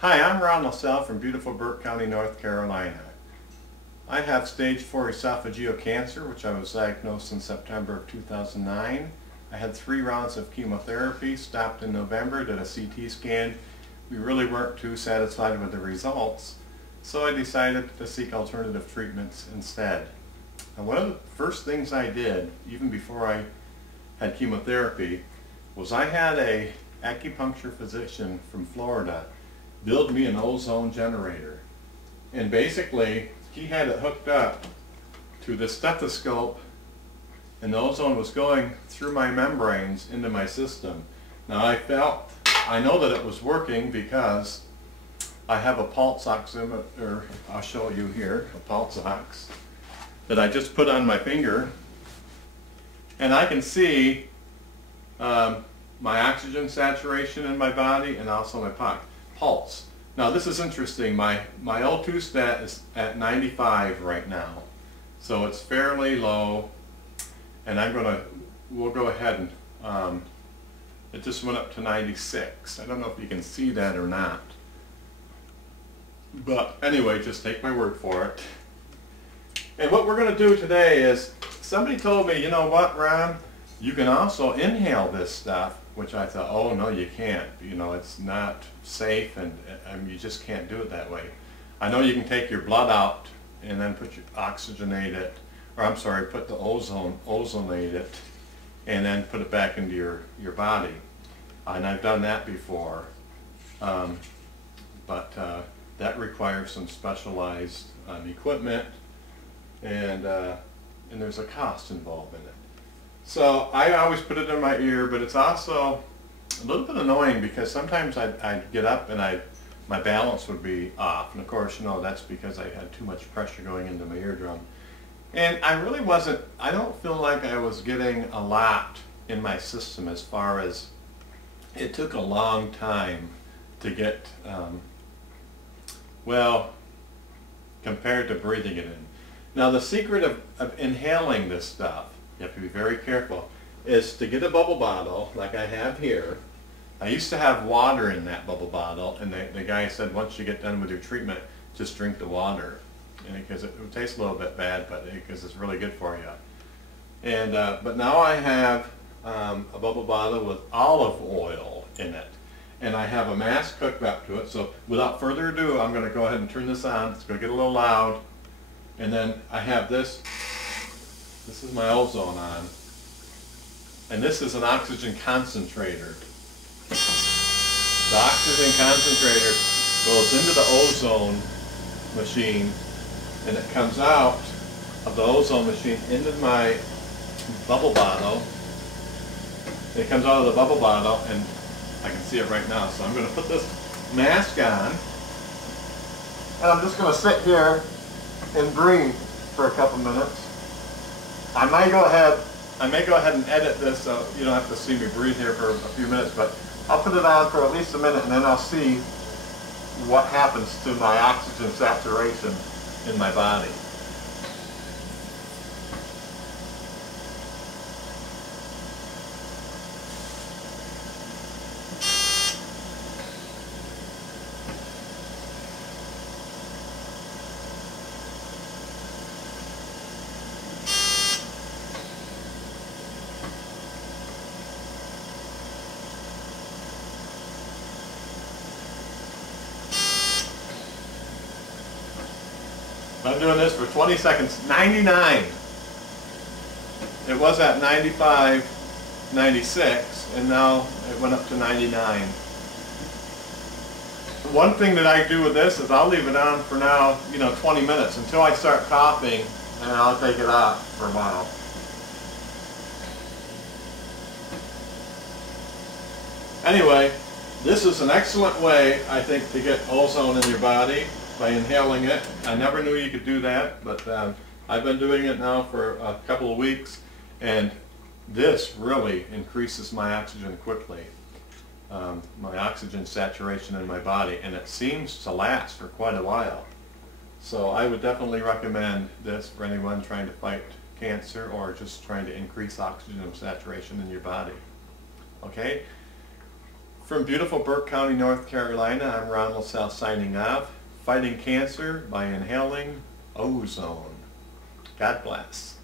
Hi, I'm Ron LaSalle from beautiful Burke County, North Carolina. I have stage 4 esophageal cancer, which I was diagnosed in September of 2009. I had 3 rounds of chemotherapy, stopped in November, did a CT scan. We really weren't too satisfied with the results, so I decided to seek alternative treatments instead. And one of the first things I did, even before I had chemotherapy, was I had an acupuncture physician from Florida build me an ozone generator. And basically, he had it hooked up to the stethoscope, and the ozone was going through my membranes into my system. Now I know that it was working because I have a pulse oximeter, I'll show you here, a pulse ox, that I just put on my finger, and I can see my oxygen saturation in my body and also my pulse. Now this is interesting. My O2 stat is at 95 right now, so it's fairly low, and we'll go ahead and it just went up to 96. I don't know if you can see that or not, but anyway, just take my word for it. And what we're going to do today is, somebody told me, you know what, Ron, you can also inhale this stuff, which I thought, oh no, you can't. You know, it's not safe, and you just can't do it that way. I know you can take your blood out and then put put the ozonate it, and then put it back into your body. And I've done that before, but that requires some specialized equipment, and there's a cost involved in it. So I always put it in my ear, but it's also a little bit annoying because sometimes I'd get up and my balance would be off. And of course, you know, that's because I had too much pressure going into my eardrum. And I don't feel like I was getting a lot in my system, as far as it took a long time to get, well, compared to breathing it in. Now the secret of inhaling this stuff, you have to be very careful, is to get a bubble bottle like I have here. I used to have water in that bubble bottle, and the guy said once you get done with your treatment, just drink the water, because it tastes a little bit bad, but because it's really good for you. And but now I have a bubble bottle with olive oil in it, and I have a mask hooked up to it. So without further ado, I'm going to go ahead and turn this on. It's going to get a little loud, and then I have this. This is my ozone on, and this is an oxygen concentrator. The oxygen concentrator goes into the ozone machine, and it comes out of the ozone machine into my bubble bottle. It comes out of the bubble bottle, and I can see it right now. So I'm going to put this mask on, and I'm just going to sit here and breathe for a couple minutes. I may go ahead and edit this, so you don't have to see me breathe here for a few minutes, but I'll put it on for at least a minute, and then I'll see what happens to my oxygen saturation in my body. I'm doing this for 20 seconds. 99. It was at 95, 96, and now it went up to 99. One thing that I do with this is I'll leave it on for now, 20 minutes until I start coughing, and I'll take it off for a while. Anyway, this is an excellent way, I think, to get ozone in your body, by inhaling it. I never knew you could do that, but I've been doing it now for a couple of weeks, and this really increases my oxygen quickly, my oxygen saturation in my body, and it seems to last for quite a while. So I would definitely recommend this for anyone trying to fight cancer or just trying to increase oxygen saturation in your body. Okay? From beautiful Burke County, North Carolina, I'm Ron LaSalle signing off, fighting cancer by inhaling ozone. God bless.